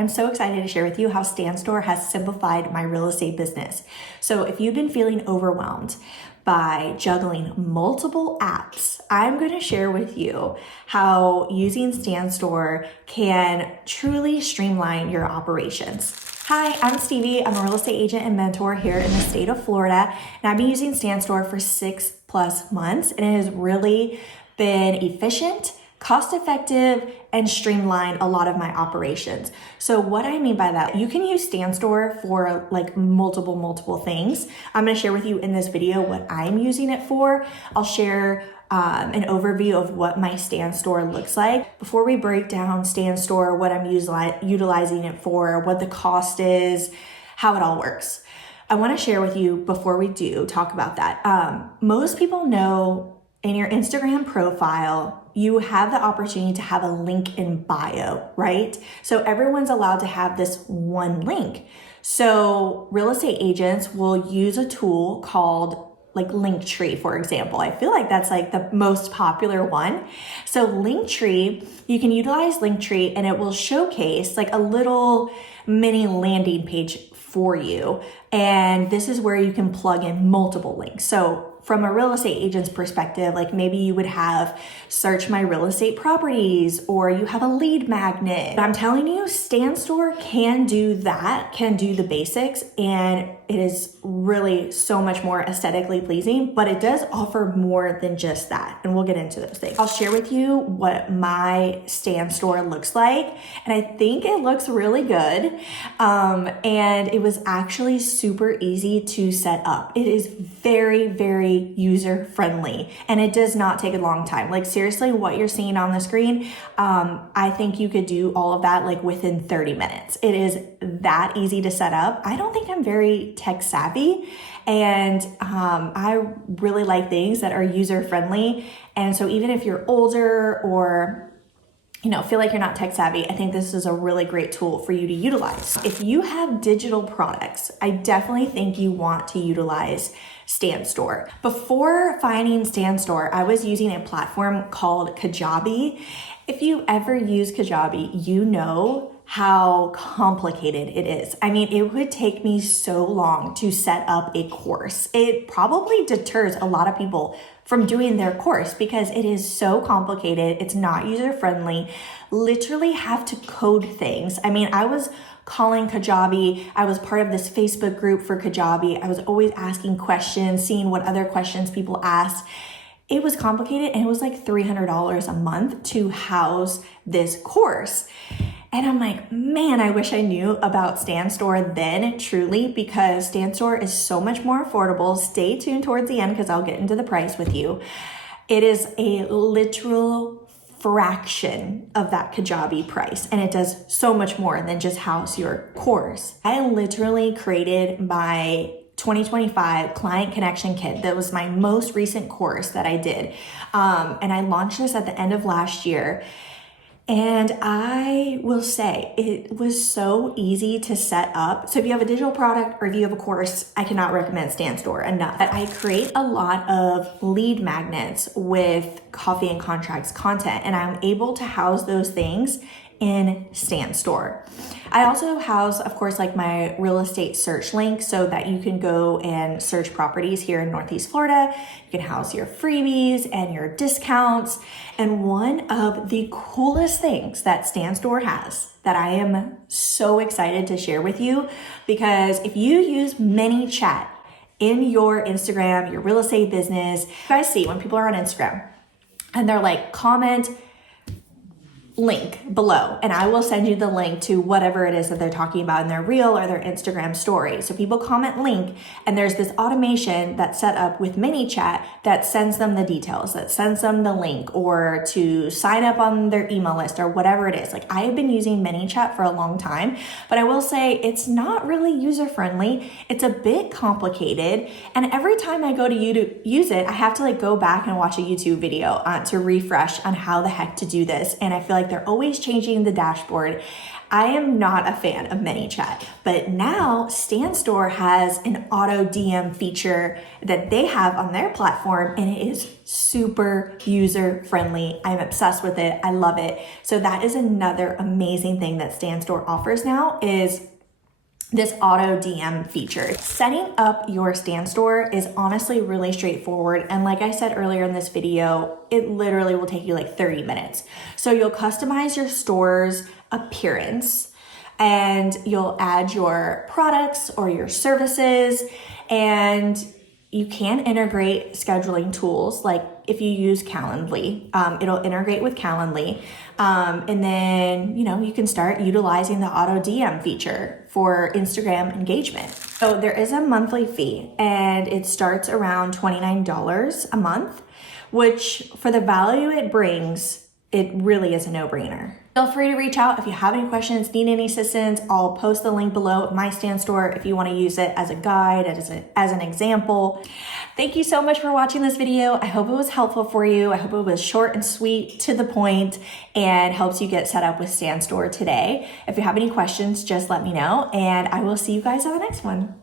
I'm so excited to share with you how StanStore has simplified my real estate business. So if you've been feeling overwhelmed by juggling multiple apps, I'm going to share with you how using StanStore can truly streamline your operations. Hi, I'm Stevie. I'm a real estate agent and mentor here in the state of Florida, and I've been using StanStore for 6+ months, and it has really been efficient, cost-effective, and streamline a lot of my operations. So what I mean by that, you can use StanStore for like multiple things. I'm going to share with you in this video what I'm using it for. I'll share an overview of what my StanStore looks like. Before we break down StanStore, what I'm utilizing it for, what the cost is, how it all works, I want to share with you before we do talk about that. Most people know in your Instagram profile, you have the opportunity to have a link in bio, right? So everyone's allowed to have this one link. So real estate agents will use a tool called like Linktree, for example. I feel like that's like the most popular one. So Linktree, you can utilize Linktree and it will showcase like a little mini landing page for you. And this is where you can plug in multiple links. So from a real estate agent's perspective, like maybe you would have search my real estate properties, or you have a lead magnet. I'm telling you, StanStore can do that, can do the basics, and it is really so much more aesthetically pleasing, but it does offer more than just that. And we'll get into those things. I'll share with you what my StanStore looks like. And I think it looks really good. And it was actually super easy to set up. It is very user friendly, and it does not take a long time. Like seriously, what you're seeing on the screen, I think you could do all of that like within 30 minutes. It is that easy to set up. I don't think I'm very tech savvy, and I really like things that are user friendly. And so even if you're older or feel like you're not tech savvy, I think this is a really great tool for you to utilize. If you have digital products, I definitely think you want to utilize StanStore. Before finding StanStore, I was using a platform called Kajabi. If you ever use Kajabi, you know how complicated it is. I mean, it would take me so long to set up a course. It probably deters a lot of people from doing their course because it is so complicated. It's not user friendly. Literally have to code things. I mean, I was calling Kajabi. I was part of this Facebook group for Kajabi. I was always asking questions, seeing what other questions people asked. It was complicated, and it was like $300 a month to house this course. And I'm like, man, I wish I knew about StanStore then, truly, because StanStore is so much more affordable. Stay tuned towards the end because I'll get into the price with you. It is a literal fraction of that Kajabi price, and it does so much more than just house your course. I literally created my 2025 client connection kit. That was my most recent course that I did. And I launched this at the end of last year. And I will say it was so easy to set up. So if you have a digital product or if you have a course, I cannot recommend StanStore enough. I create a lot of lead magnets with coffee and contracts content, and I'm able to house those things in StanStore. I also house, of course, like my real estate search link so that you can go and search properties here in Northeast Florida. You can house your freebies and your discounts. And one of the coolest things that StanStore has that I am so excited to share with you, because if you use ManyChat in your Instagram, your real estate business, you guys see when people are on Instagram and they're like, comment link below, and I will send you the link to whatever it is that they're talking about in their reel or their Instagram story. So people comment link, and there's this automation that's set up with ManyChat that sends them the details, that sends them the link, or to sign up on their email list or whatever it is. Like, I have been using ManyChat for a long time, but I will say it's not really user friendly. It's a bit complicated, and every time I go to use it, I have to like go back and watch a YouTube video to refresh on how the heck to do this. And I feel like like they're always changing the dashboard. I am not a fan of ManyChat, but now StanStore has an auto DM feature that they have on their platform, and it is super user friendly. I'm obsessed with it. I love it. So that is another amazing thing that StanStore offers now is this auto DM feature. Setting up your StanStore is honestly really straightforward. And like I said earlier in this video, it literally will take you like 30 minutes. So you'll customize your store's appearance and you'll add your products or your services, and you can integrate scheduling tools. Like if you use Calendly, it'll integrate with Calendly. And then, you can start utilizing the auto DM feature for Instagram engagement. So there is a monthly fee, and it starts around $29 a month, which for the value it brings, it really is a no-brainer. Feel free to reach out if you have any questions, need any assistance. I'll post the link below at my StanStore if you want to use it as a guide, as an example. Thank you so much for watching this video. I hope it was helpful for you. I hope it was short and sweet, to the point, and helps you get set up with StanStore today. If you have any questions, just let me know, and I will see you guys on the next one.